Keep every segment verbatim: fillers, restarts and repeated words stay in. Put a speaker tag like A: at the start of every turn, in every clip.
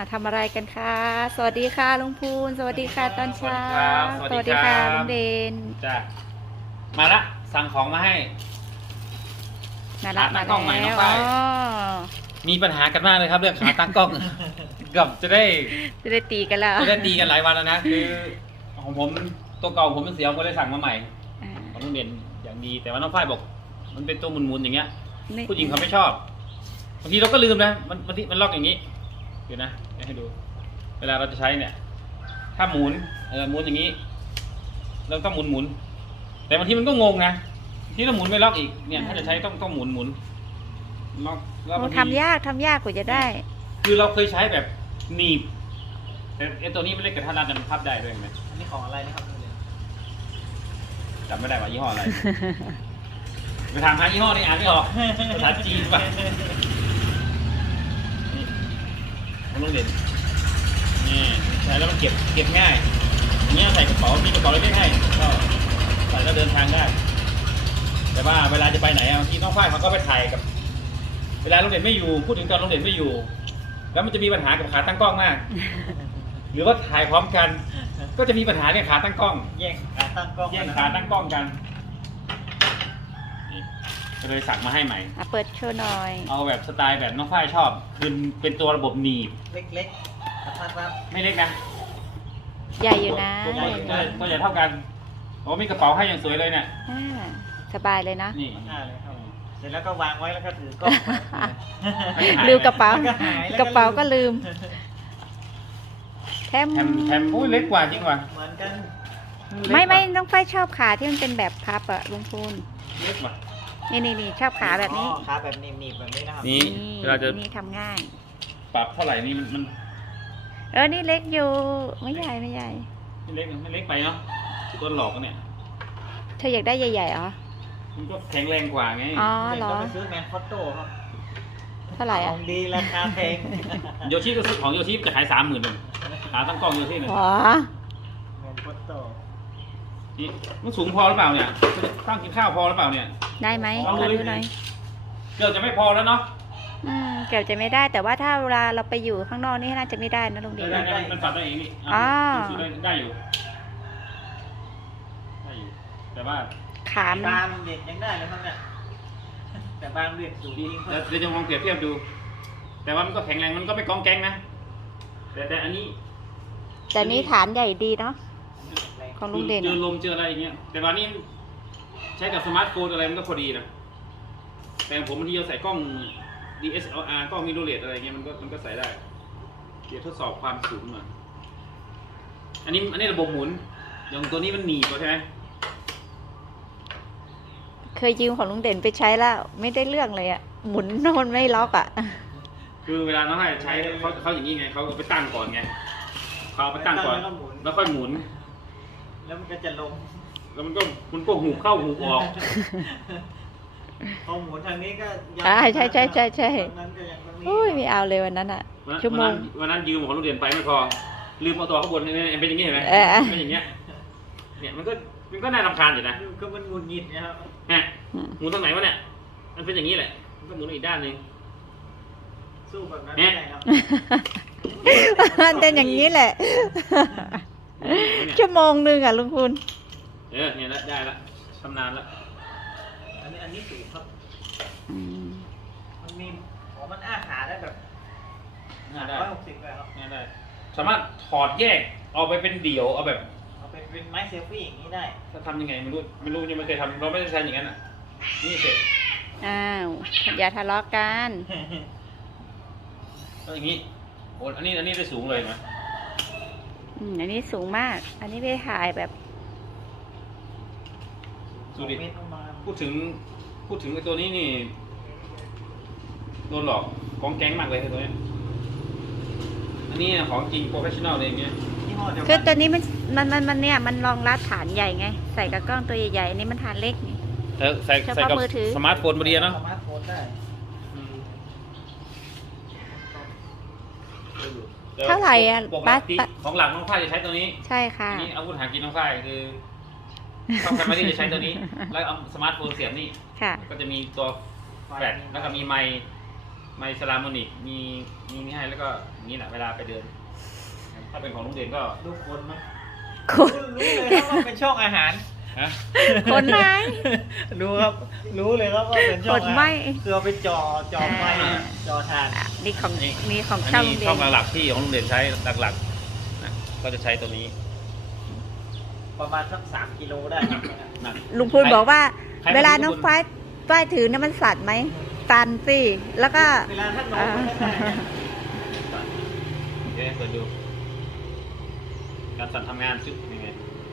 A: ทำอะไรกันคะสวัสดีค่ะลุงพูนสวัสดีค่ะตอนเช้า
B: สวัสดีครับ
A: ลุงเดน
B: จ้ะมาละสั่งของมาให้
A: มาละมา
B: ตั้งกล้องใหม่น้
A: แล้
B: อง
A: ว
B: ฝ้าย
A: อ๋อ
B: มีปัญหากันมากเลยครับเรื่องขาตั้งกล้อง กับจะได้
A: จะได้ตีกันแล้ว
B: จะได้ตีกันหลายวันแล้วนะคือของผมตัวเก่าผมมันเสียผมก็เลยสั่งมาใหม่
A: อ่า
B: ของลุงเด่นอย่างดีแต่ว่าน้องฝ้ายบอก มันเป็นตัวหมุนๆอย่างเงี้ย
A: นี่
B: ผู้หญิงเขาไม่ชอบบางทีเราก็ลืมนะมันบางทีมันล็อกอย่างนี้เดี๋ยวนะให้ดู เวลาเราจะใช้เนี่ย ถ้าหมุนเออหมุนอย่างนี้ เราต้องหมุนหมุนแต่บางทีมันก็งงนะที่เราหมุนไม่ล็อกอีกเนี่ยถ้าจะใช้ต้องต้องหมุนหมุนล็อกแล้วบางที
A: ทำยากทำยากกว่าจะได้
B: คือเราเคยใช้แบบหนีบแต่ไอ้ตัวนี้มันเล็กกระทัดรัดมันพับได้ด้วยไหม
C: อันนี้ของอะไรนะครับลุงเด่น
B: จำไม่ได้ว่ายี่ห้ออะไรไปถามหายี่ห้อนี้อ่านไม่ออกภาษาจีนป่ะนี่ของลุงเด่นนี่ใช้แล้วมันเก็บเก็บง่ายอย่างเงี้ยใส่กระเป๋ามีกระเป๋าเล็กๆให้ก็ใส่แล้วเดินทางได้ แต่ว่าเวลาจะไปไหนบางทีน้องฝ้ายเขาก็ไปถ่ายกับ เวลาลุงเด่นไม่อยู่พูดถึงตอนลุงเด่นไม่อยู่ แล้วมันจะมีปัญหากับขาตั้งกล้องมาก หรือว่าถ่ายพร้อมกัน ก็จะมีปัญหาเรื่องขาตั้งกล้อง
C: แย่งขาตั้งกล้อง
B: แย่งขาตั้งกล้องกันนี่ก็เลยสั่งมาให้ใหม่
A: อ่ะเปิดโชว์หน่อย
B: เอาแบบสไตล์แบบน้องฝ้ายชอบ คือเป็นตัวระบบหนีบ
C: เล็กๆกระทัดรัด
B: ไม่เล็กนะ
A: ใหญ่อยู่นะ
B: ตัวใหญ่ตัวใหญ่เท่ากันโอ้มีกระเป๋าให้อย่างสวยเลยเนี่ย
A: อ่าสบายเลยนะ
B: นี่
C: ง่ายเลยครับเสร็จแล้วก็วางไว้แล้วก็ถือกล้องไป
A: ลืมกระเป๋า
C: แล้วก็หายแล้ว
A: กระเป๋าก็ลืมแถม
B: แถมแถมอุ้ยเล็กกว่าจริงว่ะ
C: เหมือนกัน
A: ไม่ไม่น้องไฟชอบขาที่มันเป็นแบบพับอะลุงพูน
B: เล็กว่ะ
A: นี่นี่นี่ชอบขาแบบนี้
C: อ๋อขาแบบหนีบๆแบบนี้นะครับ
B: นี่ เวลาจะ
A: นี่ทำง่าย
B: ปรับเท่าไหร่นี่มันมัน
A: เออนี่เล็กอยู่ไม่ใหญ่ไม่ใหญ่
B: ไม่เล็กนะไม่เล็กไปเนาะตัวหลอกกันเนี่ย
A: เธออยากได้ใหญ่ๆเหรอ
B: มันก็แข็งแรงกว่าไง
A: อ๋อ
C: เด็ก
A: เหรอ
C: ก็ไปซื้อแมนฟอตโต้ครับ
A: เท่าไหร่
C: ข
A: อ่ะ
C: องดีราคาแพง
B: โยชิก็ซื้อของโยชิจะขายสามหมื่นหนึ่งขาตั้งกล้องโยชิเนี่ย
A: อ๋อ
C: แมนฟอตโต้
B: นี่มันสูงพอหรือเปล่าเนี่ยตั้งกินข้าวพอหรือเปล่าเนี่ย
A: ได้ไหม
B: ลอง
A: ข
B: ดู
A: อ
B: ดิ
A: ดูหน่อย
B: เกือบจะไม่พอแล้วเนาะ
A: อืมเกือบจะไม่ได้แต่ว่าถ้าเวลาเราไปอยู่ข้างนอกนี่น่าจะไม่ได้นะลุง
B: ได้
A: ดี
B: ได้ได้มันปรับได้เองนี่
A: อ๋อ
B: ซื้อได้ได้อยู่ได้อยู่ แต่ว่า
A: ขา
C: บา
A: มัน
C: งเด็ดยังได้เลยครับเนี่ยแต่บางเด็ดสูงจ
B: ดี
C: ริงค
B: เดี๋
C: รั
B: ยว
C: บ
B: เดี๋ยวจะลองเปรียบเทียบดู แต่ว่ามันก็แข็งแรงมันก็ไม่กองแกงนะแต่แต่อันนี้
A: แต่นี้ฐานใหญ่ดีเนาะของลุงเด่น
B: เจอ
A: อะ
B: ลมเจออะไรอย่างเงี้ยแต่ว่านี่ใช้กับสมาร์ทโฟนอะไรมันก็พอดีนะแต่ของผมบางทีเราใส่กล้อง ดี เอส แอล อาร์ กล้องมิโรเลสอะไรเงี้ยมันก็มันก็ใส่ได้ เดี๋ยวทดสอบความสูงหน่อยอันนี้อันนี้ระบบหมุนอย่างตัวนี้มันหนีบใช่ไหม
A: เคยยืมของลุงเด่นไปใช้แล้วไม่ได้เรื่องเลยอะหมุนโนนไม่ล็อกอะ
B: คือเวลาน้องให้ใช้เขาเขาอย่างนี้ไงเขาเอาไปตั้งก่อนไงเขาเอาไปตั้งก่อน แล้วค่อยหมุน
C: แล้วมันก็จะลง
B: แล้วมันก็มันก็หูเข้าหูออก
C: พอหมุนทางนี้ก็ยัง
A: ใช่ใช่ใช่ใช่ใช่
C: ตรงนั้นก็ยังตรงนี้
A: โอ้ยไม่เอาเลยวันนั้นอะ
B: วันนั้น
A: ชั่วโมง
B: วันนั้นยืมของลูกเรียนไปไม่พอ ลืมเอาตัวข้างบนเนี่ยเป็นอย่างนี้เห็นไหม
A: เออ
B: เป็นอย่างเงี้ยเนี่ยมันก็มันก็น่ารำคาญอยู่นะ
C: ก็มันหงุดหงิดนะครับ
B: ฮะหมุนตรงไหนวะเนี่ยมันเป็นอย่างนี้แหละมันก็หมุนอีกด้านหนึ่ง
C: สู้แบบนั้นไม่ได้ครับ
A: มันเป็นอย่างนี้แหละ ชั่วโมงหนึ่งอะลุงคุณ
B: เออเนี่ยละได้ละชำนาญละ
C: อันนี้อันนี้สูงครับ
A: อืม
C: มันมีอ๋อมันอ้าขาได้แบบ
B: น่าได้
C: ร้อยหกสิบเลยครับ
B: น่าได้สามารถถอดแยกเอาไปเป็นเดี่ยวเอาแบบ
C: เอาเป็นเป็นไม้เซลฟี่อย่างนี้ได้
B: ถ้าทำยังไงไม่รู้ไม่รู้ยังไม่เคยทำเราไม่ได้ใช้อย่างนั้นอ่ะนี่เสร็จ
A: อ้าวอย่าทะเลาะกัน
B: ก็อย่างนี้โอ้อันนี้อันนี้ได้สูงเลยนะ
A: อืมอันนี้สูงมาก อันนี้ไปถ่ายแบบ
B: ดูดิ
C: เมตรประมาณ
B: พูดถึงพูดถึงไอ้ตัวนี้นี่โดนหลอกกองแก๊งมากเลยไอ้ตัวเนี้ยอันนี้ของจริงโปรเฟชชั่นอลเลยอย่างเงี้ย
C: ยี่ห้อเดียว
A: คือ
C: กั
A: ตัวน นี้มันมันมันมันเนี่ยมันรองรับฐานใหญ่ไง ใส่กับกล้องตัวใหญ่ๆอันนี้มันฐานเล็กไง
B: แต่ใส่
A: เฉพาะ
B: ใส่กับ
A: มือถือ
B: สมาร์ทโฟนมาดีเนาะ
C: สมาร์ทโฟนได้
A: เท่าไหร่อะ
B: ปก
A: บัส
B: ติของหลังน้องฝ้ายจะใช้ตัวนี้
A: ใช่ค่ะ
B: อันนี้อาวุธหากินน้องฝ้ายคือต้องทำมาที่จะใช้ตัวนี้ แล้วเอาสมาร์ทโฟนเสียบนี่
A: ค่ะ
B: ก็จะมีตัวแฟลชแล้วก็มีไมค์ไมซาลามอนิกมีมีนี่ให้แล้วก็อย่างนี้แหละเวลาไปเดิน ถ้าเป็นของลุงเด่นก็
C: ลูกคนมั้ย
A: คน
C: รู้เลยครับว่าเป็นช่องอาหาร
B: ฮะ
A: คนไหน
C: รู้ครับ รู้เลยครับว่าเป็นช่อง
A: คนไม่
C: คือเอาไปจ่อจ่อไฟ
A: อ่า
C: จ่อทาน
A: อ่ะนี่ของ
B: นี่
A: นี่ของ
B: อัน
A: ช่าง
B: นี้
A: เด่
B: ช่อน งหลักๆที่ของลุงเด่นใช้หลักๆนะก็จะใช้ตัวนี้
C: ประมาณสักสามกิโลได้ครับ
B: หนัก
A: ลุงพูนบอกว่า
B: ใคร
A: เวลา
B: ใคร
A: น้องฝ้ายฝ้ายถือเนี่ยมันสั่นไหมสั่นสิแล้วก็
C: เวลาท่านนอนก็ได้เนี่ย
B: เดี๋ยวให้เปิดดู การสั่นทำงานซึ่งยังไง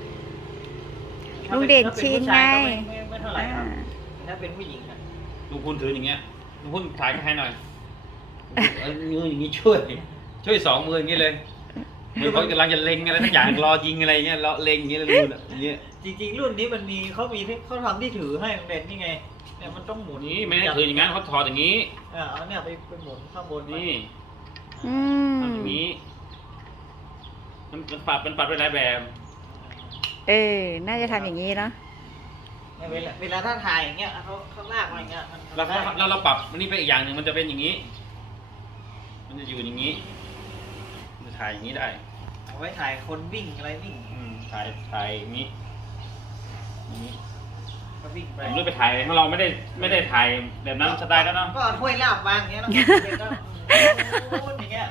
A: ลุงเด่นชินไง
C: ถ้าเป็นผู้ชายก็ไม่ไม่ไม่เท่าไหร่ครับ
A: อ่า
C: ถ้าเป็นผู้หญิงอะ
B: ลุงพูนถืออย่างเงี้ยลุงพูนถ่ายให้หน่อยเออมืออย่างงี้ช่วย ช่วยสองมืออย่างงี้เลยเหมือนเขากำลังจะเล็งอะไรสักอย่างรอยิงอะไรเงี้ยรอเล็งอย่างเงี้ยเลยอย่างเงี้ย
C: จริงๆ รุ่นนี้มันมีเขามีที่เขาทำที่ถือให้โรงเรียนนี่ไงเนี่ยมันต้องหมุน
B: นี่ไม่ได้ถืออย่างนั้นเขาถอดอย่างนี้
C: เออเอาเนี่ยไปไปหมุนข้างบน
B: นี่
A: อืม
B: ทำอย่างนี้มันมันปรับมันปรับได้หลายแบบ
A: เออ น่าจะทำอย่างนี้เนาะ
C: เนี่ยเวลาเวลาถ้าถ่ายอย่างเงี้ยเขาเขาลากมาอย่างเงี้ยมัน
B: เรา
C: ได้
B: เราเราปรับอันนี้ไปอีกอย่างหนึ่งมันจะเป็นอย่างนี้ มันจะอยู่อย่างนี้มันจะถ่ายอย่างนี้ได้
C: เอาไว้ถ่ายคนวิ่งอะไรวิ่ง
B: อืมถ่ายถ่ายอย่างนี้อย่างนี้
C: ก็วิ่งไป
B: ผมรู้ไปถ่ายเพราะเราไม่ได้ไม่ได้ถ่ายแบบนั้นสไตล์แล้วเนาะ
C: ก็เอาถ้วยลาบวางอย่างเงี้ยแล้วเด็กก็โอ้โหอย่างเงี้ย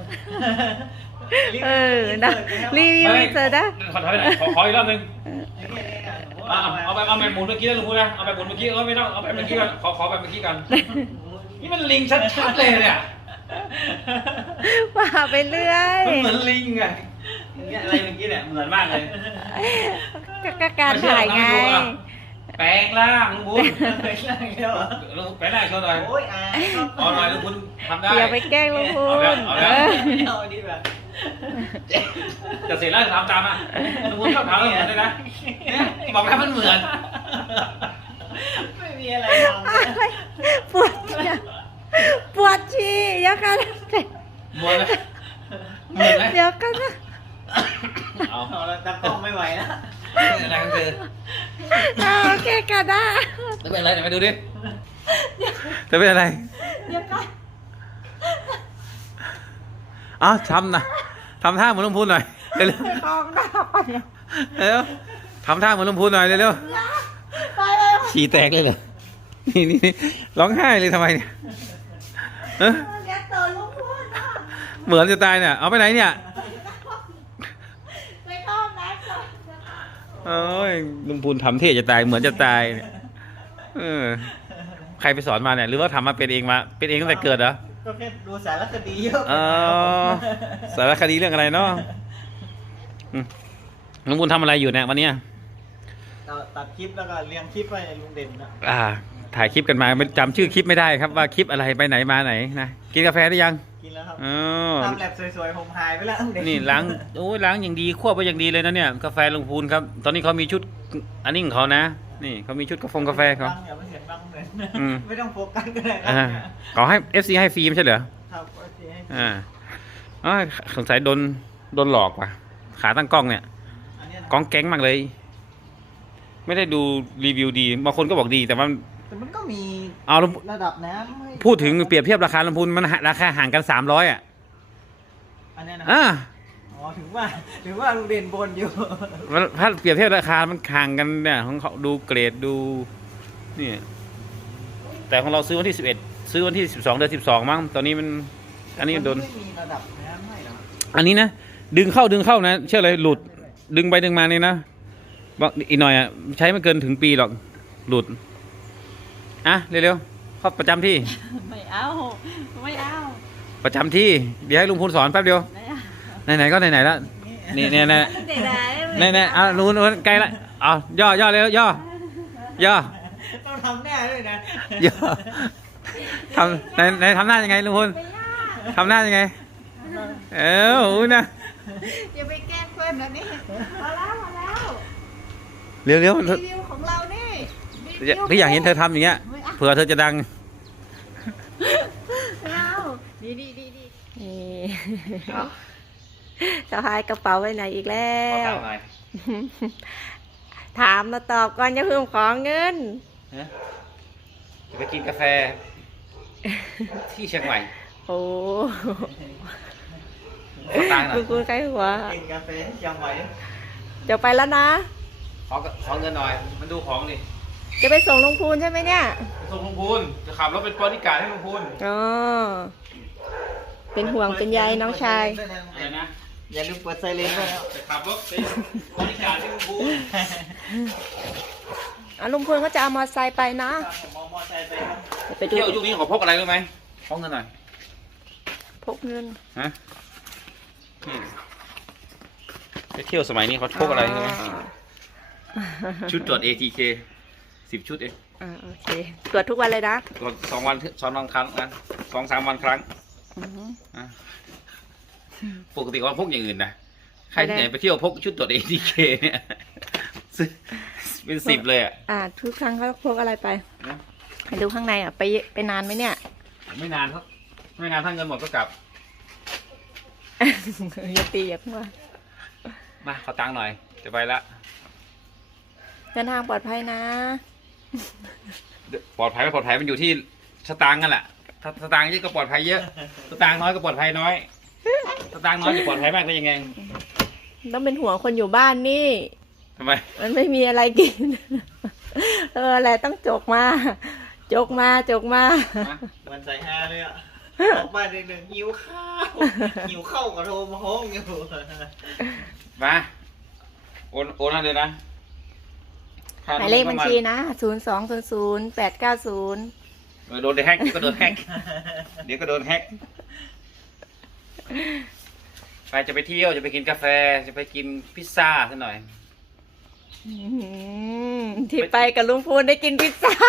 A: เออนะรีวิวเจอนะ
B: ขอถอยหน่อยขอขออีกรอบหนึง
C: อย่างเงี้ยอย่างเงี้ย
B: เอาเอาเอาไปเอาแบบหมุนเมื่อกี้นะลุงพูดนะเอาแบบหมุนเมื่อกี้เออไม่ต้องเอาแบบเมื่อกี้ก่อนขอขอแบบเมื่อกี้กันนี่มันลิงชัดๆเลยเนี่ย
A: ว่าไปเรื่อย
B: มันเหมือนลิงไงอย่างเงี้ยอะไรเมื่อกี้เนี่ยเหมือนมากเลย
A: ก็ก็การถ่ายไง
B: แปลงร่างลุงพูน
C: ไม่ใช่เงี้ยเหรอ
B: ลุงแปลงร่างโชว์หน่อย
C: โอ้ยอายครับ
B: เอาหน่อยลุงพูนทำได้
A: อย่าไปแกล้งลุงพู
B: เอาแล้ว
A: น
B: เอา
A: เอ
B: แล้ว
A: อ
C: เอาอันนี้แบบ
B: จะเสร็จแล้วจะทำตามอ่ะลุงพูนชอบทำแล้วเหมือนเลยนะเนี่ยบอกแล้วมันเหมือน
C: ไม่มีอะไรทำเลย
A: ปวดปวดฉี่เดี๋ยวกัน
B: เหมือนไหมเหมือนไหม
A: เดี๋ยวกันนะ
B: เอา
C: เอาแล้วตากล้องไม่ไหวแล้ว
B: อะไรกันคือ
A: เอาโอเคกันนะ
B: จะเป็นอะไรไหนมาดูดิจะเป็นอะไร
A: เดี๋ยวกัน
B: อ้าวทำนะทำท่าเหมือนลุงพูนหน่อยเร็ว
A: กองหน้าไปเนี่ย
B: ๆเร็วทำท่าเหมือนลุงพูนหน่อยเร็ว
A: ไปไป
B: ๆฉี่แตกเลยเหรอนี่นี่นี่ร้องไห้เลยทำไมเนี่ยเอ้อ
A: เดี๋ยวตัวลุงพูนนะ
B: เหมือนจะตายเนี่ยเอาไปไหนเนี่ย
A: ไปเข้าห้องน้ำก่อน
B: โอ้ยลุงพูนทำเท่จะตายเหมือนจะตายเนี่ยเออใครไปสอนมาเนี่ยหรือว่าทำมาเป็นเองมาเป็นเองตั้งแต่เกิดเหรอ
C: ก็แค่ดูสารคดีเยอะ
B: เออสารคดีเรื่องอะไรเนาะอืมลุงพูนทำอะไรอยู่เนี่ยวันเนี้ย
C: ตัดคลิปแล้วก็เรียงคลิปไว้ลุงเด่นนะ
B: อ่า ถ่ายคลิปกันมาไม่จำชื่อคลิปไม่ได้ครับว่าคลิปอะไรไปไหนมาไหนนะกินกาแฟหรือยัง
C: กินแล้วครับ
B: อ๋อ
C: ทำแลบสวยๆผมหายไปแล้วลุงเด่น
B: นี่ล้างโอ้ยล้างอย่างดีควบไว้อย่างดีเลยนะเนี่ยกาแฟลุงพูนครับ ตอนนี้เขามีชุดอันนี้ของเขานะ นี่เขามีชุดกาแฟกาแฟเขา
C: บังอย่าไปเห็นบังเลย
B: อืม
C: ไม่ต้องโฟกัสก็ได้ครั
B: อ่าเขาให้ เอฟ ซี ให้ฟรีไม่ใช่เหรอ
C: ครับโอเคให้
B: อ่าอ๋อสงสัยโดนโดนหลอกว่ะขาตั้งกล้องเนี่ย
C: อันเนี้ยนะ
B: กล้องแก๊งมากเลย ไม่ได้ดูรีวิวดีบางคนก็บอกดีแต่ว่า
C: แต่มันก็มี
B: เอาลุง
C: ระดับน้ำให้
B: พูดถึงเปรียบเทียบราคาลำพูนมันราคาห่างกันสามร้อยอ่ะ
C: อันเนี้ยนะ
B: อ่า
C: อ๋อถึงว่าถึงว่าลุงเด่นบนอยู่
B: ถ้าเปรียบเทียบราคามันห่างกันเนี่ยของเขาดูเกรดดูนี่แต่ของเราซื้อวันที่สิบเอ็ดซื้อวันที่สิบสองเดือนสิบสองมั้งตอนนี้มันอันนี้โดน
C: ไม่มีระดับน้ำให้เหรอ
B: อันนี้นะดึงเข้าดึงเข้านะเชื่อเลยหลุดดึงไปดึงมานี่นะบอกอีกหน่อยอ่ะใช้ไม่เกินถึงปีหรอกหลุดอ่ะเร็วๆเข้าประจำที่
A: ไม่เอาไม่เอา
B: ประจำที่เดี๋ยวให้ลุงพูนสอนแป๊บเดียว
A: ไม่เอา
B: ไหนๆก็ไหนๆแล้วนี่เนี่ยเนี่ย
A: เด็กไหน
B: เนี่ยเนี่ยเอาลุงลุงใกล้ละเอาย่อย่อเลยย่อย่อ
C: ต้องทำหน้าด้วยนะ
B: ย่อทำไหนไหนทำหน้ายังไงลุงพูนทำหน้ายังไงเออโอ้ยนะ
A: อย่าไปแกล้งเพื่อนนะนี่พอแล้วพอแล้ว
B: เร็วเร็ว
A: รีวิวของเรานี่รีวิว
B: พี่อยากเห็นเธอทำอย่างเงี้ย
A: ไม่เอา
B: เผื่อเธอจะดัง
A: ไม่เอาดีดีดีดีนี่จะหายกระเป๋าไว้ไหนอีกแล้ว ถามมาตอบก่อนอย่าเพิ่งขอเงิน
B: จะไปกินกาแฟที่เชียงใหม่
A: โอ้
B: ขอตังค์หน่อ
A: คุ
B: ย
A: ณคุณใครหัว
C: กินกาแฟที่เชียงใหม่
A: เดี๋ยวไปแล้วนะ
B: ขอขอเงินหน่อย มันดูของดิ
A: จะไปส่งลุงพูนใช่ไหมเนี่ย
B: ส่งลุงพูนจะขับรถเป็นบริการให้ลุงพูน
A: อ๋อ เป็นห่วงเป็นใยน้องชาย
B: อะไรนะ
C: อย่าลืมเปิดไซเรนด้วยนะ
B: จะขับรถเป็นบริการให้ลุงพูน
A: อ่ะลุงพูนเขาจะเอามอเตอร์ไซค์ไปนะ
C: ผมมอมอไซค์ไปครับ
A: เดี๋ยวไปดู
B: เที่ยวยุคนี้ขอพกอะไรรู้ไหมพกเงินหน่อย
A: พกเงิน
B: ฮะนี่ไปเที่ยวสมัยนี้เขาพกอะไรรู้ไหมชุดตรวจ เอ ที เค สิบชุดเอง
A: อ่าโอเค ตรวจทุกวันเลยนะ
B: ตรวจสองวันสองวันครั้งนะสองสามวันครั้ง
A: อือฮึ
B: อ่ะปกติเขาพกอย่างอื่นนะใครที่ไหนไปเที่ยวพกชุดตรวจ เอ ที เค เนี่ยซื้อเป็นสิบเลยอ่ะ
A: อ่า ทุกครั้งเขาพกอะไรไป
B: นะ
A: ไปดูข้างในอ่ะ ไปไปนานไหมเนี่ย
B: ไม่นานครับไม่นานถ้าเงินหมดก็กลับ
A: อย่าตีอย่าพูด
B: มาขอตังค์หน่อยจะไปละ
A: เดินทางปลอดภัยนะ
B: ปลอดภัยไม่ปลอดภัยมันอยู่ที่สตางค์กันแหละถ้าสตางค์เยอะก็ปลอดภัยเยอะสตางค์น้อยก็ปลอดภัยน้อยสตางค์น้อยจะปลอดภัยมากได้ยังไง
A: ต้องเป็นห่วงคนอยู่บ้านนี่
B: ทำไม
A: มันไม่มีอะไรกิน เอออะไรต้องจกมา จกมา จกมา
C: มันใส่ฮาเลยอ่ะออกมาหนึ่งหนึ่งหิวข้าวหิวข้าวกับโทรมาห้องอยู่
B: มาโอนโอนให้เลยนะค่
A: หมายเลขบัญชีนะศูนย์สองศูนย์ศูนย์แปดเก้าศูนย์
B: เออโดนแฮกเดี๋ยวก็โดนแฮกเดี๋ยวก็โดนแฮกไปจะไปเที่ยวจะไปกินกาแฟจะไปกินพิซซ่าสักหน่อย
A: ที่ไปกับลุงพูนได้กินพิซซ่า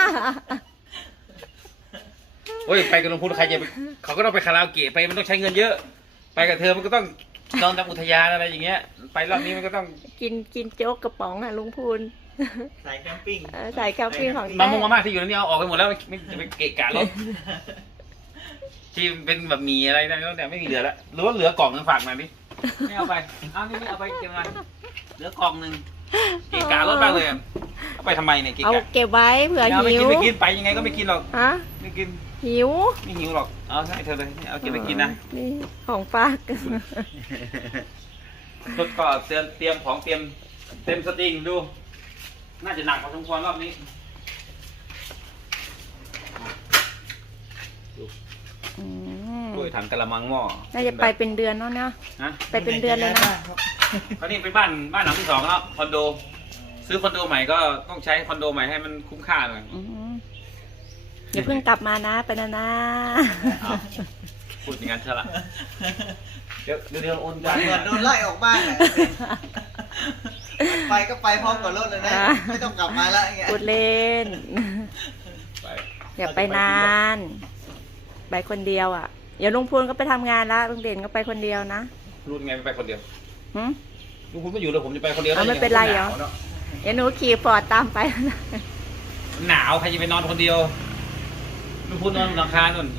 B: โอ้ยไปกับลุงพูนใครจะไปเขาก็ต้องไปคาราโอเกะไปมันต้องใช้เงินเยอะ ไปกับเธอมันก็ต้องนอนตามอุทยานอะไรอย่างเงี้ย ไปรอบนี้มันก็ต้อง
A: กินกินโจ๊กกระป๋องอ่ะลุงพูน
C: ใส่แคมปิ้ง
A: เออใส่แคมปิ้งของ
B: มามงมาม่าที่อยู่ในนี้เอาออกไปหมดแล้วไม่ไม่จะไปเกะกะรถที่เป็นแบบหมีอะไรนั่นแล้วแต่ไม่มีเหลือแล้วหรือว่าเหลือกล่องนึงฝากมาดิไม่เอาไปเอานี่นี่เอาไปเก็บมาเหลือกล่องนึงเกะกะรถบ้างเลยอะเอาไปทำไมเนี่ยเกะ
A: เอา
B: กะ
A: เก็บไว้เผื่อ
B: ไม่
A: หิ
B: กิน
A: ว
B: ไม่กินไปยังไงก็ไม่กินหรอก
A: ฮะ
B: ไม่กิน
A: หิว
B: ไม่หิวหรอกเอาให้เธอเลยเอาเก็บไปกินนะ
A: นี่ของฝาก
B: รถก็เตรียมเตรียมของเตรียมเต็มสตริงดู น่าจะหนักพอสมควรรอบนี้
A: อืม
B: ด้วยถังกะละมังหม้อ
A: น่าจะไปเป็นเดือนแล้วเนาะ
B: ฮะ
A: ไปเป็นเดือนเลยนะ
B: เขานี่เป็นบ้านบ้านหลังที่สองแล้วคอนโด ซื้อคอนโดใหม่ก็ต้องใช้คอนโดใหม่ให้มันคุ้มค่าหน่อย
A: อืมอย่าเพิ่งกลับมานะไปนะนะ
B: เอาพูดอย่างนั้นเถอะละเดี๋ยวเดี๋ยวเดี๋ยวโอน
C: เหมือนเหมือนโดนไล่ออกบ้านอะไปก็ไปพร้อมกับรถเลยนะ ไม่ต้องกลับมาแล้วอย่างเงี้ย
A: พูดเล่น
B: ไป
A: อย่าไปนาน ไปคนเดียวอ่ะ เดี๋ยวลุงพูนก็ไปทำงานแล้วลุงเด่นก็ไปคนเดียวนะ
B: รู้ไงไม่ไปคนเดียว
A: หึ
B: ลุงคุณไม่อยู่เลยผมจะไปคนเดียว
A: เอาไม่เป็นไรเหรอ เดี๋ยวหนูขี่ฟอร์ดตามไปนะ
B: หนาวใครจะไปนอนคนเดียวลุงคุณนอนบนหลังคานู่น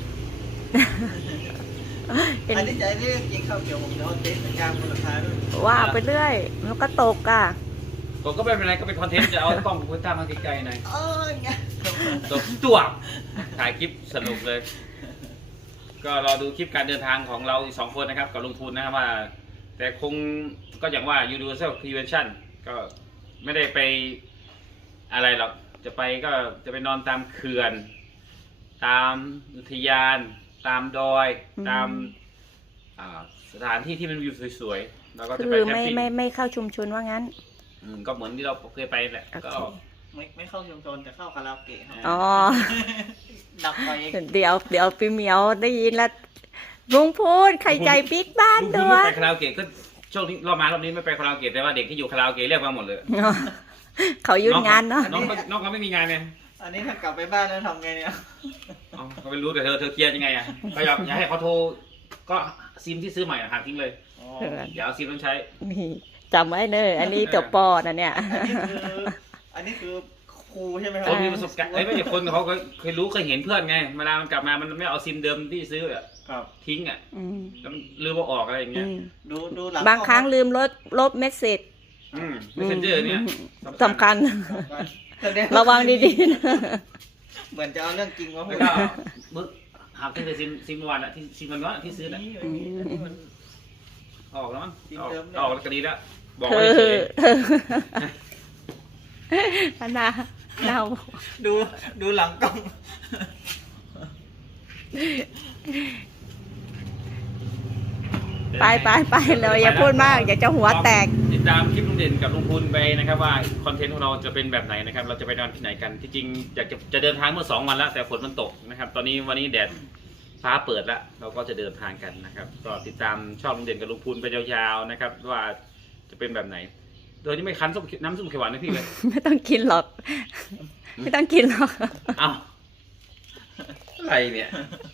A: เป็น
C: อันนี้ใจนี่จริงข้าวเกี่ยวผมจะเอาเต็นท์กลางบนหลังคาด้วย
A: ว่าไปเรื่อยมันก็ตกอ่ะ
B: ผมก็ไม่เป็นไรก็เป็นคอนเทนต์จะเอากล้องคุณตามมาไกลๆหน่อย
C: เอออย่างเงี้ย
B: ตกตัวถ่ายคลิปสนุกเลย ก็รอดูคลิปการเดินทางของเราอีกสองคนนะครับกับลุงพูนนะครับว่า แต่คงก็อย่างว่า Universal Convention ก็ไม่ได้ไปอะไรหรอกจะไปก็จะไปนอนตามเขื่อน ตามอุทยาน ตามดอย
A: อืม
B: ตามอ่าสถานที่ที่มันวิวสวยๆเราก็จะ
A: คื
B: ไป
A: อ
B: แคม
A: ไม่
B: ปิ้ง
A: ไม่ไม่เข้าชุมชนว่างั้น
B: อืมก็เหมือนที่เราเคยไปแหละ
A: โอ
B: ก็
A: เค
C: ไม่ไม่เข้าชุมชนแต่เข้าคาราโอเกะครับ
A: อ๋อ
C: ดับไปเอง
A: เดี๋ยวเดี๋ยวพี่เหมียวได้ยินแล้วลุงพูนใครใจบิ๊กบ้าน
B: ลุง
A: ด้
B: พู
A: ว
B: ไม่
A: ย
B: ไปคาราโอเกะก็ช่วงนี้รอบมารอบนี้ไม่ไปคาราโอเกะแต่ว่าเด็กที่อยู่คาราโอเกะเรียกมาหมดเลย
A: อ๋อเขาหยุดงานเนาะ
B: น้องก็น้องก็ไม่มีงานไง
C: อันนี้ถ้ากลับไปบ้านแล้วทำไงเนี่ย
B: อ๋อก็ไม่รู้แต่เธอเธอเคลียร์ยังไงอ่ะก็อยากอยากให้เขาโทรก็ซิมที่ซื้อใหม่อะหักทิ้งเลย
C: อ๋อ
B: อย่าเอาซิมต้องใช้
A: นี่จำไว้เนอะอันนี้จบปอนะเนี่ย
C: อันนี้คืออันนี้คือครูใช่ไหมครั
B: คนมีประสบการณ์เอ้ยไม่ใช่คนเขาก็เคยรู้เคยเห็นเพื่อนไงเวลามันกลับมามันไม่เอาซิมเดิมที่ซื้ออะ
C: ครับ
B: ทิ้งอ่ะ
A: อืม
B: แล้วมันลืมเอาออกอะไรอย่าง
A: อื
B: เงี้ย
A: ม
C: ดูดูหลัง
A: บางครั้งลืมลบลบเมสเซจ
B: อืม messenger เนี่ย
A: สำคัญ
C: แสดง
A: ระวังดีๆนะ
C: เหมือนจะเอาเรื่องจริงมาพู
B: แล้
C: ด
B: วก็มึกหักที่เคยซิมซิมวันอะที่ซิมวันวะที่ซื้อน่ะ
C: นี่อันนี้มัน
B: ออกแล้วมั้ง
C: ซิม
B: ออก
C: เดิมเนี่ย
B: ออกแล้วก็ดีแล้วบอก
A: เธ
B: ไว้
A: อ
B: เฉย
A: เธออันนาเน่า
C: ดูดูหลังกล้อง
A: ไปไปไปเลยอย่าพูดมากอย่าจะหัวแตก
B: ติดตามคลิปลุงเด่นกับลุงพูนไปนะครับว่าคอนเทนต์ของเราจะเป็นแบบไหนนะครับ เราจะไปนอนที่ไหนกันที่จริงอยากจะจะเดินทางเมื่อสองวันแล้วแต่ฝนมันตกนะครับ ตอนนี้วันนี้แดดฟ้าเปิดแล้วเราก็จะเดินทางกันนะครับก็ติดตามชอบลุงเด่นกับลุงพูนไปยาวๆนะครับ ว่าจะเป็นแบบไหน โดยที่ไม่คั้นส้มน้ำส้มเขียวหวานนะพี่เลย
A: ไม่ต้องกินหรอก ไม่ต้องกินหรอก
B: เอ้าอะไรเนี่ย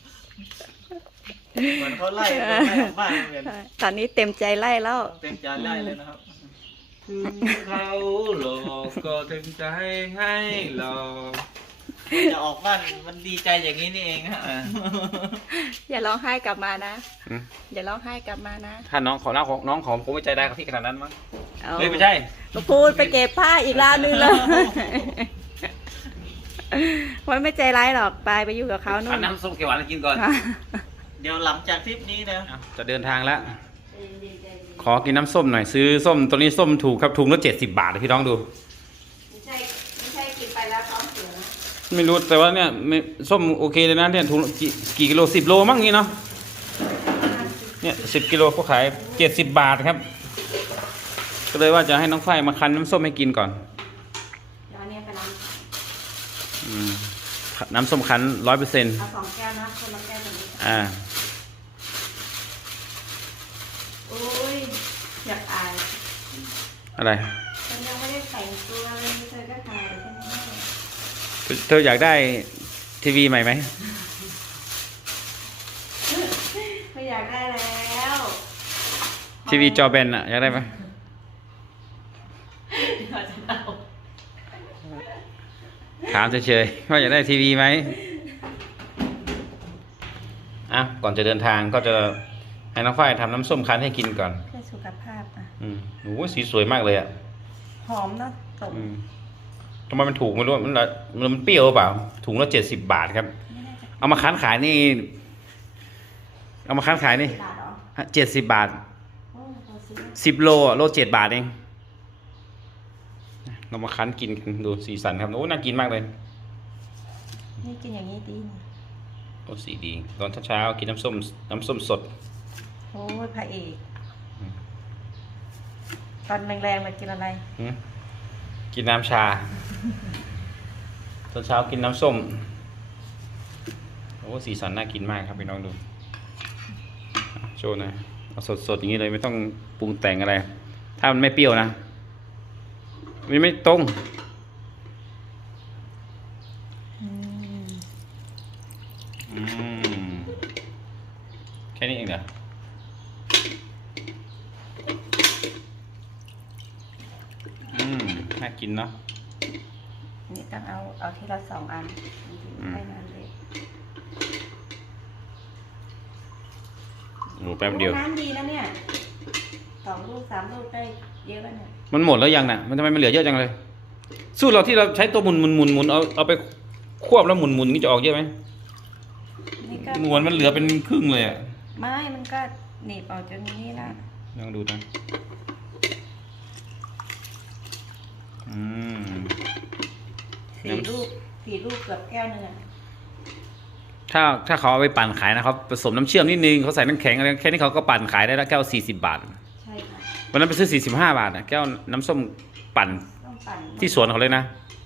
C: เหมือนเขาไล่เขาไล่ออกบ้านเหมือน
A: ตอนนี้เต็มใจไล่แล้ว
C: เต็มจานได้เลยนะครับ
B: ถึงเขาหลอกก็เต็มใจให้หลอก
C: จะออกบ้านมันดีใจอย่างนี้นี่เองฮะ
A: อย่าร้องไห้กลับมานะ อย่าร้องไห้กลับมานะ
B: ถ้าน้องขอน้องของน้องของผมไม่ใจได้กับพี่ขนาดนั้นมั้ง
A: อา
B: เฮ้ยไม่ใช่
A: ก็พูดไปเก็บผ้าอีกราวนึงเลยมันไม่ใจร้ายหรอกไปไปอยู่กับเขานู่
B: อัน
A: น
B: น้ำส้มเขียวหวานกินก่อน
C: เดี๋ยวหลังจากทริปนี้นะ
B: จะเดินทางแล้ว ขอกินน้ำส้มหน่อยซื้อส้มตัวนี้ส้มถูกครับถุงละเจ็ดสิบบาทพี่น้องดู
A: ไม่ใช่ไม่ใช่กินไปแล้วท้องเสียนะ
B: ไม่รู้แต่ว่าเนี่ยไม่ส้มโอเคเลยนะเนี่ยถุงละกี่กี่กิโลสิบโลมั้งนี่เนาะเนี่ยสิบกิโลเขาขายเจ็ดสิบบาทครับ ก็เลยว่าจะให้น้องฝ้ายมาคั้นน้ำส้มให้กินก่อน
A: เดี๋ยวอันนี้ไปล้าง
B: อืมน้ำส้มคั้นร้อยเปอร์เซ็นต์
A: เอาสองแก้วนะคนละแก้วแบบนี้
B: อ่า
A: โอ้ยอยากอาย
B: อะไร
A: ฉันยังไม่ได้แต่งตัวเลยเธอก็ถ่ายฉันไม่
B: เธออยากได้ทีวีใหม่ไหม
A: ไม่อยากได้แล้ว
B: ทีวีจอแบนอะอยากได้ไหม
A: เดี๋ยวจะเอา
B: ถามเฉยๆว่าอยากได้ทีวีไหมอ่ะก่อนจะเดินทางก็จะให้น้องฝ้ายทำน้ำส้มคั้นให้กินก่อน
A: เพื่อสุขภาพอ่ะ
B: อืมโอ้โหสีสวยมากเลยอ่ะ
A: หอมเนอะสม
B: อืมทำไมมันถูกไม่รู้มันละมันเปรี้ยวหรือเปล่าถุงละเจ็ดสิบบาทครับ
A: ไม่น่าจะ
B: เอามาคั้นขายนี่ เอามาคั้นขายนี่
A: บาทเหรอ
B: เจ็ดสิบบาท
A: โอ้เราซื้อ
B: สิบโลอะโลเจ็ดบาทเองเรามาคั้นกินกันดูสีสันครับโอ้น่ากินมากเลย
A: นี่กินอย่างนี้ดีนะ
B: โอ้สีดีตอนเช้าๆกินน้ำส้มน้ำส้มสด
A: โอ้ยพระเอกตอนแรงๆมากินอะไร
B: หืมกินน้ำชา ตอนเช้ากินน้ำส้มโอ้สีสันน่ากินมากครับพี่น้องดูโชว์หนะเอาสดๆอย่างนี้เลยไม่ต้องปรุงแต่งอะไร ถ้ามันไม่เปรี้ยวนะมันไม่ตรง
A: อืม
B: อืมแค่นี้เองเหรออืมน่ากินเนาะ
A: นี่ต้องเอาเอาทีละสองอัน
B: อืม
A: ให้นานเลย
B: โอ้แป๊บเดียว
A: น้ำดีนะเนี่ยสองลูกสามลูกได้เยอะแล้วเนี่ย
B: มันหมดแล้วยังน่ะมันทำไมมันเหลือเยอะจังเลย สู้เราที่เราใช้ตัวหมุนหมุนหมุนหมุนเอาเอาไปควบแล้วหมุนหมุนนี่จะออกเยอะไหม
A: นี่ก็
B: หมวนมันเหลือเป็นครึ่งเลยอ่ะ
A: ไม่มันก็หนีบออกจนนี้ละ
B: ลองดูนะอืม
A: สี่ลูกสี่ลูกเกือบแก้วหนึงอะ
B: ถ้าถ้าเขาเอาไปปั่นขายนะครับผสมน้ำเชื่อมนิดนึงเขาใส่น้ำแข็งอะไรแค่นี้เขาก็ปั่นขายได้แล้วแก้วสี่สิบบาท
A: ใช่ค่ะ
B: วันนั้นไปซื้อสี่สิบห้าบาทนะแก้วน้ำส้มปั่น
A: ต้องปั่น
B: ที่สวนเขาเลยนะ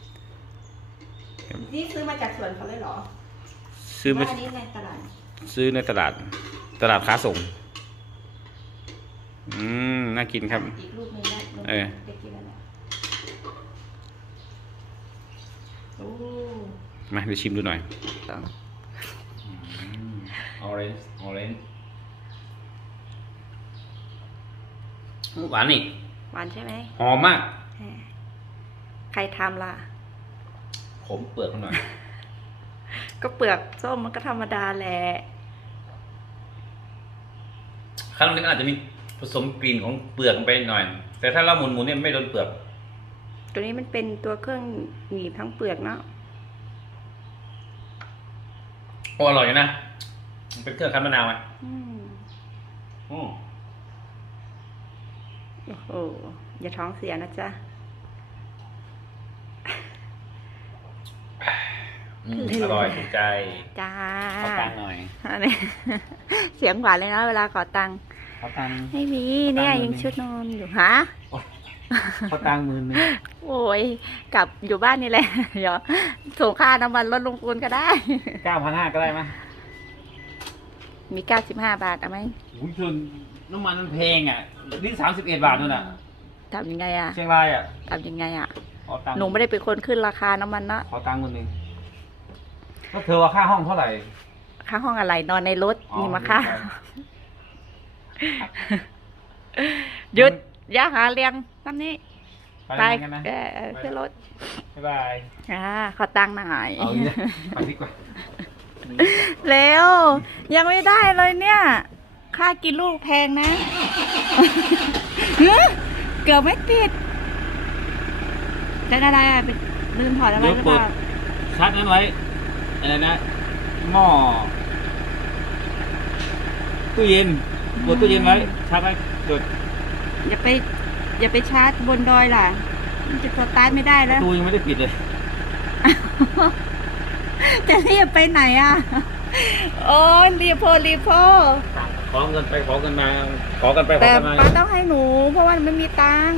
A: นี่ซื้อมาจากสวนเขาเลยเหรอ
B: ซื้อมา
A: ว่าอันนี้ในตลาด
B: ซื้อในตลาดตลาดค้าส่ง อืมน่ากินครับ
A: อีกลูกหนึงได้ลูก
B: เออ
A: ได้กินแล้วเนี่ยโอ้
B: มาเดี๋ยวชิมดูหน่อยออเรนจ์ออเรนจ์หวานนี่
A: หวานใช่ไหม
B: หอมมาก
A: แหมใครทำล่ะ
B: ขมเปลือกเขาหน่อย
A: ก็เปลือกส้มมันก็ธรรมดาแหละ
B: ข้างในก็อาจจะมีผสมกลิ่นของเปลือกลงไปหน่อย แต่ถ้าเราหมุนหมุนเนี่ยไม่โดนเปลือก
A: ตัวนี้มันเป็นตัวเครื่องหนีบทั้งเปลือกเนาะ
B: โอ้อร่อยอยู่นะมันเป็นเครื่องคั้นมะนาวไหม
A: อืม
B: อืม
A: โอ้โหอย่าท้องเสียนะจ๊ะ
B: อืมอร่อยถูกใจ
A: จ้า
B: ขอตังค์หน่อย
A: อันนี้ เสียงหวานเลยนะเวลาขอตังค์
B: ขอตังค์
A: ไม่มีเนี่ย
B: ตังค์
A: ยัง
B: มี
A: ชุดนอนอยู่ฮะ
B: ขอตังค์หมื่นหนึง
A: โอ้ยกลับอยู่บ้านนี่แหละ เดี๋ยวส่งค่าน้ำมันลดลงทุนก็ได้
B: เก้าพันห้าก็ได้ไหม
A: มีเก้าสิบห้าบาทเอาไหม
B: อุ้ยส่วนน้ำมันมันแพงอ่ะนี่สามสิบเอ็ดบาทนู่นน่ะ
A: ทำยังไงอ่ะ
B: เชียงรายอ่ะ
A: ทำยังไงอ่ะ
B: ขอตังค์
A: หนูไม่ได้เป็นคนขึ้นราคาน้ำมันเนาะ
B: ขอตังค์หมื่นหนึงแล้วเธอว่าค่าห้องเท่าไหร่
A: ค่าห้องอะไรนอนในรถ
B: อ๋อ
A: มีมาค่า
B: ไม่ใช่
A: หยุดอย่าหาเลี้ยงน้ำนี้
B: ไป
A: ไป
B: กันนะ
A: เออเออขึ้นรถ
B: บ๊ายบาย
A: อ่าขอตังค์หน่อย
B: เอาเนี่ยไปดีกว่า
A: เร็ว ยังไม่ได้เลยเนี่ย ค่ากินลูกแพงนะ เฮ้ยเกือบไม่ปิดได้อะไรอ่ะไปลืมถอดอะไรหรือเปล่า
B: ชาร์จนั้นไว้อะไรนะหม้อตู้เย็นกดตู้เย็นไว้ชาร์จไว้กด
A: อย่าไป อย่าไปชาร์จบนดอยล่ะ มันจะสตาร์ทไม่ได้
B: ป
A: แล้ว
B: ระตูยังไม่ได้ปิดเลย
A: จะรีบไปไหนอ่ะ โอ้ยรีบโพรีบโพ
B: ขอเงินไปขอเงินมาขอกันไปขอ
A: แต่
B: กันมา
A: ป้าต้องให้หนู เพราะว่าไม่มีตังค์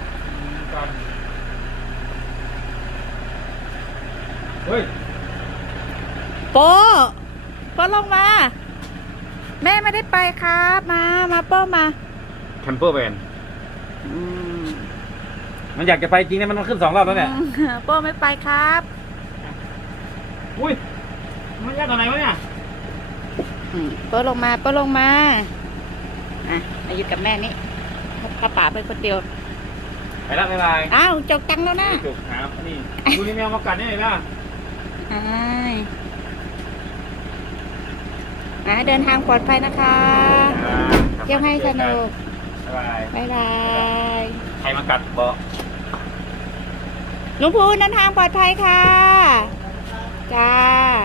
B: เฮ้ย
A: โปโปลงมา แม่ไม่ได้ไปครับ มา มาโป้มา
B: แคมเปอร์แวน
A: อืม
B: มันอยากจะไปจริงนะมันต้องขึ้นสองรอบแล้วเนี่ย
A: โป้ไม่ไปครับ
B: อุ้ยมันยากตรงไหนวะเนี่ย
A: อืมโป้ลงมาโป้ลงมา อ่ะมาอยู่กับแม่นี่ป้าป๋าไปคนเดียว
B: ไปแล้วบ๊ายบาย
A: อ้าวจกตังค์แล้วนะ
B: จุกครับนี่ดูนี่แมวมากัดได้ไหมล่ะ
A: ใช่อ่ะเดินทางปลอดภัยนะคะ เที่ยวให้สนุก
B: บ๊ายบาย
A: บ๊ายบาย
B: ใครมากัดบอก
A: ลุงพูนเดินทางปลอดภัยค่ะ จ้าร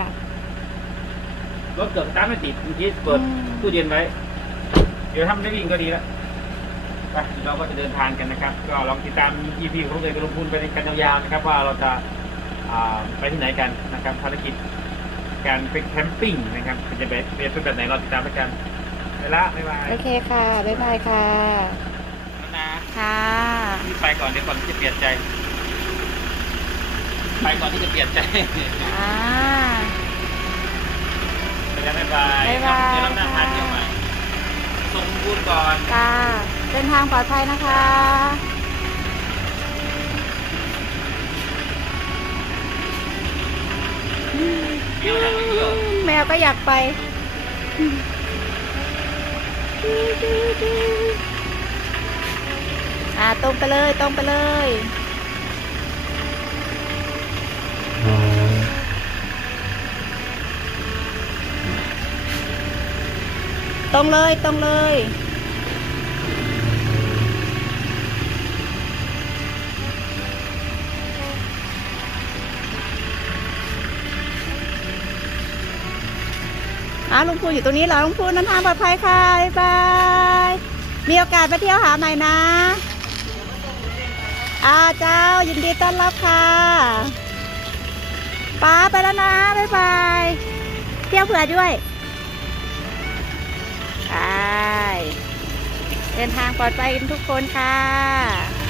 B: ถเกิดสตาร์ทไม่ติดเมื่อกี้เปิดตู้เย็นไว้ เดี๋ยวทำได้วิ่งก็ดีแล้วไปเราก็จะเดินทางกันนะครับ ก็ลองติดตาม อี พี ของเราเลยไปลงทุนไปในกันยาวๆนะครับ ว่าเราจะอ่าไปที่ไหนกันนะครับภารกิจการไปแคมปิ้งนะครับจะเป็นเป็นแบบไหนเราติดตามไปกันไปละบ๊ายบาย
A: โอเคค่ะ บ๊ายบายค่ะ
B: แล้วนะ
A: ค่ะ
B: รีบไปก่อนเดี๋ยวก่อนที่จะเปลี่ยนใจ ไปก่อนที่จะเปลี่ยนใจ
A: อ่า
B: ไปแล้วบ๊ายบาย
A: บ๊ายบาย
B: เดี๋ยวเราหน้าทานเที่ยวใหม่ส่งบุญก่อน
A: ค่ะเดินทางปลอดภัยนะคะ
B: เที่ยวอย่างเดียว
A: แมวก็อยากไป อ่าตรงไปเลยตรงไปเลย ตรงเลยตรงเลย อ่าลุงพูนอยู่ตรงนี้เหรอลุงพูนเดินทางปลอดภัยค่ะ บ๊ายบาย มีโอกาสไปเที่ยวหาใหม่นะอ่าเจ้ายินดีต้อนรับค่ะป้าไปแล้วนะ บ๊ายบาย เที่ยวเผื่อด้วยไปเดินทางปลอดภัยกันทุกคนค่ะ